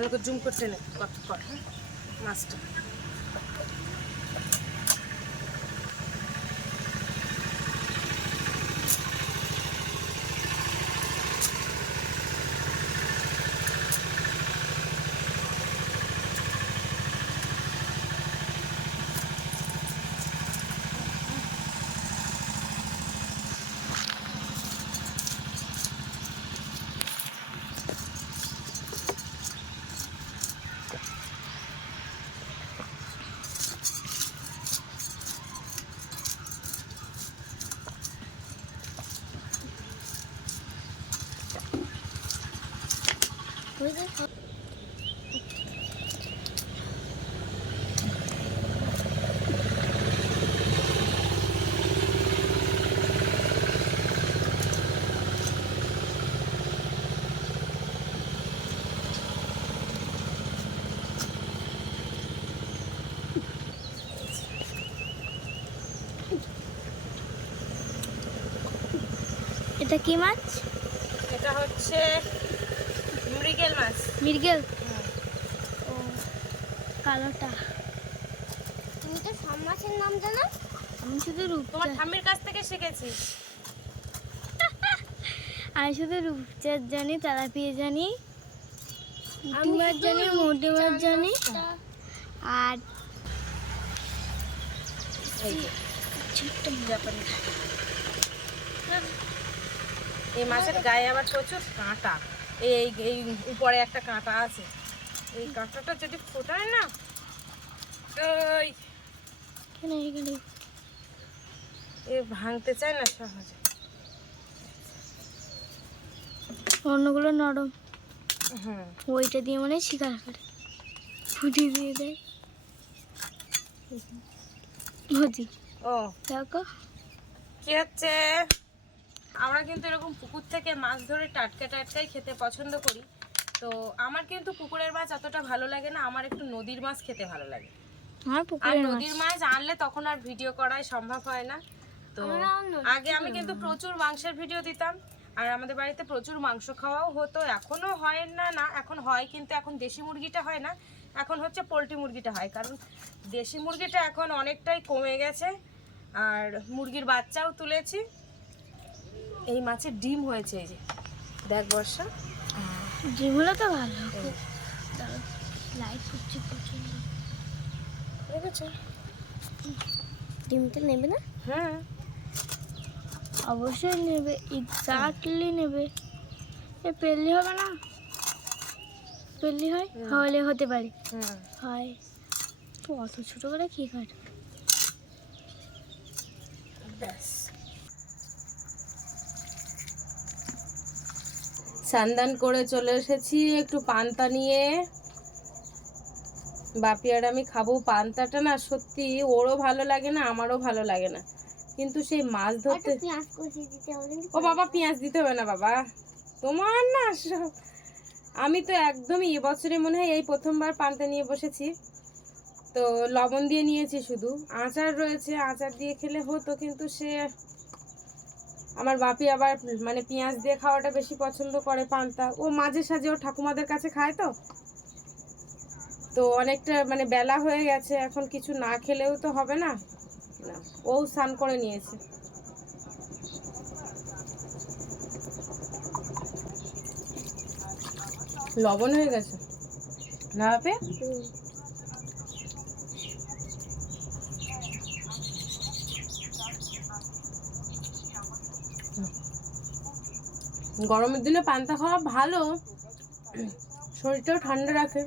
ভালো করে জুম করতে নে কত কর হ্যাঁ মাছটা এটা কি মাছ? এটা হচ্ছে মৃগেল মাছ। মৃগেল? ও কালোটা। তুমি তো সব মাছের নাম জানো? আমি শুধু রূপ তোমার ঠাম্মির কাছ থেকে শিখেছি। আমি শুধু রূপচাঁদ জানি তেলাপিয়া জানি পুঁটি আমি মাছ শুধু জানি মোটে মাছ জানি। আর ছোট্ট জাপানি এই মাছের গায়ে আবার প্রচুর কাঁটা। এই এই উপরে একটা কাঁটা আছে। এই কাঁটাটা যদি ফোটায় না এ ভাঙতে চায় না সহজে। অন্যগুলো নরম। হুম। ওইটা দিয়ে মানে শিকার করে। ফুটি দিয়ে দেয়। ভজি। ও। দেখো। কি হচ্ছে? আমরা কিন্তু এরকম পুকুর থেকে মাছ ধরে টাটকা টাটকাই খেতে পছন্দ করি। তো আমার কিন্তু পুকুরের মাছ অতটা ভালো লাগে না আমার একটু নদীর মাছ খেতে ভালো লাগে। আর নদীর মাছ আনলে তখন আর ভিডিও করাই সম্ভব হয় না। তো আগে আমি কিন্তু প্রচুর মাংসের ভিডিও দিতাম আর আমাদের বাড়িতে প্রচুর মাংস খাওয়াও হতো এখনও হয় না না এখন হয় কিন্তু এখন দেশি মুরগিটা হয় না এখন হচ্ছে পোলট্রি মুরগিটা হয় কারণ দেশি মুরগিটা এখন অনেকটাই কমে গেছে আর মুরগির বাচ্চাও তুলেছি এই মাছের ডিম হয়েছে এই যে। দেখ বর্ষা। ডিমগুলো তো ভালো। লাইট করছে প্রচণ্ড ডিমটা নেবে না? হ্যাঁ। অবশ্যই নেবে এক্সাক্টলি নেবে। এ পেললি হবে না? পেললি হয়? হলে হতে পারে। হয়। তো অত ছোট করে কি কাট ব্যাস। সান্দান করে চলে এসেছি একটু পান্তা নিয়ে। বাপি আর আমি খাব পান্তাটা না সত্যি ওরও ভালো লাগে না আমারও ভালো লাগে না। কিন্তু সেই মাছ ধরতে ও বাবা পেঁয়াজ দিতে হবে না বাবা। তোমার না আমি তো একদমই এবছরে মনে হয় এই প্রথমবার পান্তা নিয়ে বসেছি। তো লবণ দিয়ে নিয়েছি শুধু। আচার রয়েছে আচার দিয়ে খেলে হতো কিন্তু সে আমার বাপি আবার মানে পেঁয়াজ দিয়ে খাওয়াটা বেশি পছন্দ করে পান্তা। ও মাঝে সাঝে ও ঠাকুমাদের কাছে খায় তো। তো অনেকটা মানে বেলা হয়ে গেছে, এখন কিছু না খেলেও তো হবে না। ও স্নান করে নিয়েছে। লবণ হয়ে গেছে? না বাপে? গরমের দিনে পান্তা খাওয়া ভালো। শরীরটাও ঠান্ডা রাখে।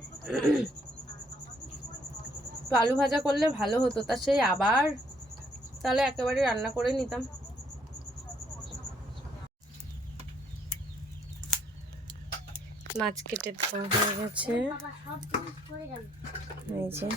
তো আলু ভাজা করলে ভালো হতো, তা সেই আবার তাহলে একেবারে রান্না করে নিতাম। মাছ কেটে দেওয়া হয়ে গেছে। এই যে।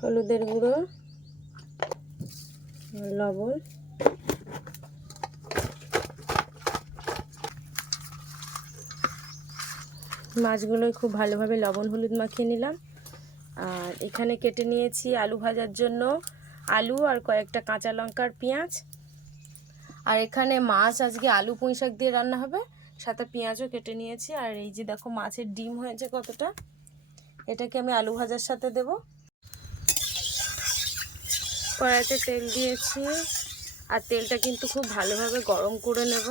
হলুদের গুঁড়ো, লবণ। মাছগুলোই খুব ভালোভাবে লবণ, হলুদ মাখিয়ে নিলাম। আর এখানে কেটে নিয়েছি আলু ভাজার জন্য আলু আর কয়েকটা কাঁচা লঙ্কার পেঁয়াজ। আর এখানে মাছ আজকে আলু পুঁই শাক দিয়ে রান্না হবে। সাথে পেঁয়াজও কেটে নিয়েছি, আর এই যে দেখো মাছের ডিম হয়েছে কতটা, এটাকে আমি আলু ভাজার সাথে দেব। কড়াইতে তেল দিয়েছি, আর তেলটা কিন্তু খুব ভালোভাবে গরম করে নেব।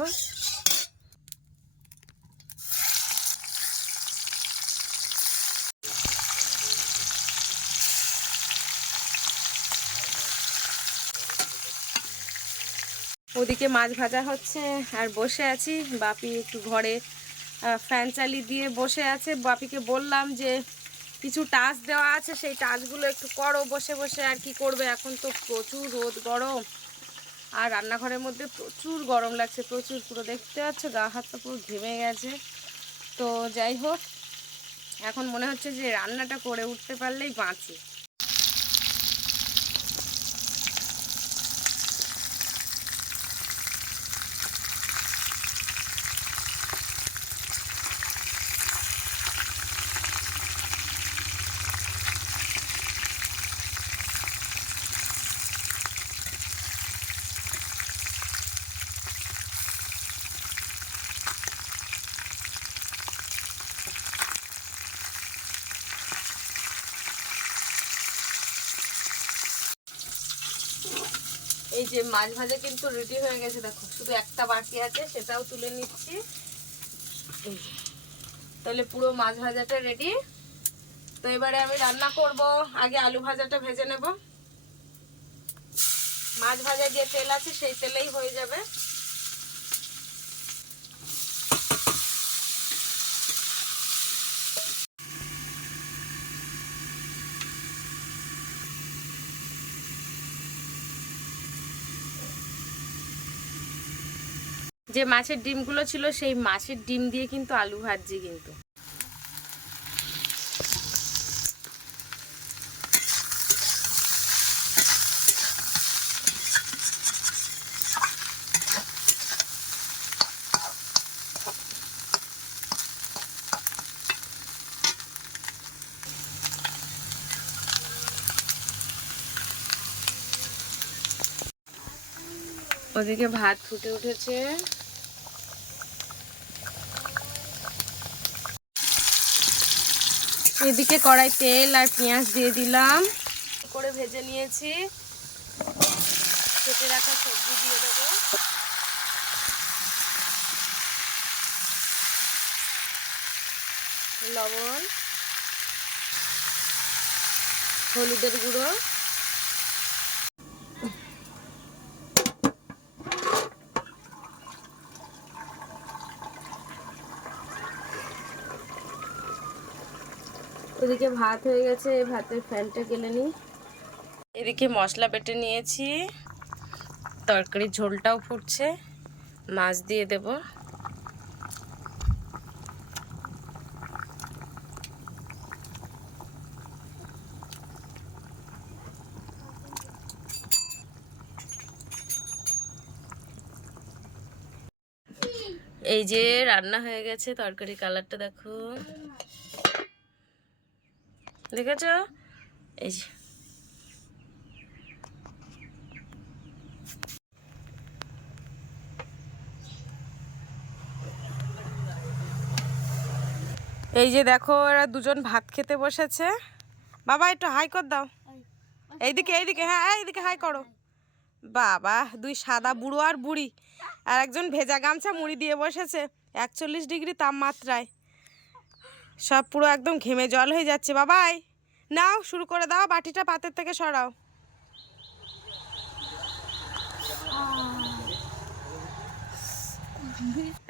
ওদিকে মাছ ভাজা হচ্ছে আর বসে আছি। বাপি একটু ঘরে ফ্যান চালি দিয়ে বসে আছে। বাপিকে বললাম যে, কিছু টাচ দেওয়া আছে, সেই টাচগুলো একটু করো। বসে বসে আর কি করবে? এখন তো প্রচুর রোদ, গরম। আর রান্নাঘরের মধ্যে প্রচুর গরম লাগছে, প্রচুর। পুরো দেখতে পাচ্ছ, গা হাতটা পুরো ঘেমে গেছে। তো যাই হোক, এখন মনে হচ্ছে যে রান্নাটা করে উঠতে পারলেই বাঁচি। যে মাছ ভাজা কিন্তু রেডি হয়ে গেছে, দেখো, শুধু একটা বাকি আছে, সেটাও তুলে নিচ্ছি। তাহলে পুরো মাছ ভাজাটা রেডি তো এবারে আমি রান্না করব, আগে আলু ভাজাটা ভেজে নেব। মাছ ভাজা যে তেল আছে, সেই তেলেই হয়ে যাবে। যে মাছের ডিমগুলো ছিল, সেই মাছের ডিম দিয়ে কিন্তু আলু ভাজছি কিন্তু। ওদিকে ভাত ফুটে উঠেছে। এদিকে কড়াই তেল আর পেঁয়াজ দিয়ে দিলাম। করে ভেজে নিয়েছি। কেটে রাখা সবজি দিয়ে দেবো। লবণ, হলুদের গুঁড়ো। ওদিকে ভাত হয়ে গেছে, এই ভাতের ফ্যানটা গেলে নি এদিকে মশলা বেটে নিয়েছি, তরকারির ঝোলটাও ফুটছে, মাছ দিয়ে দেব। এই যে রান্না হয়ে গেছে তরকারি কালারটা দেখো। দেখেছ? এই যে। এই যে দেখো, এরা দুজন ভাত খেতে বসেছে। বাবা, একটু হাই কর দাও। এইদিকে এইদিকে হ্যাঁ এইদিকে হাই করো। বাবা, দুই সাদা বুড়ো আর বুড়ি। আর একজন ভেজা গামছা মুড়ি দিয়ে বসেছে। একচল্লিশ ডিগ্রি তাপমাত্রায়। সব পুরো একদম ঘেমে জল হয়ে যাচ্ছে বাবাই। নাও শুরু করে দাও বাটিটা পাতের থেকে সরাও।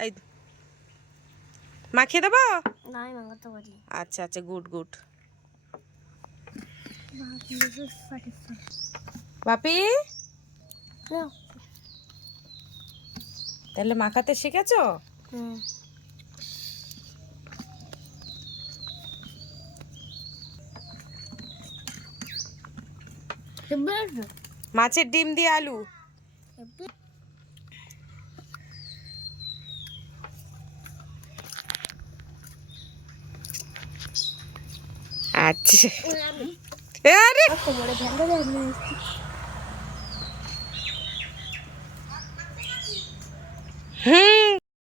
এই মাখিয়ে দেবো? আচ্ছা আচ্ছা গুড গুড। বাপি? তাহলে মাখাতে শিখেছো? হুম। মাছের ডিম দিয়ে আলু? আচ্ছা।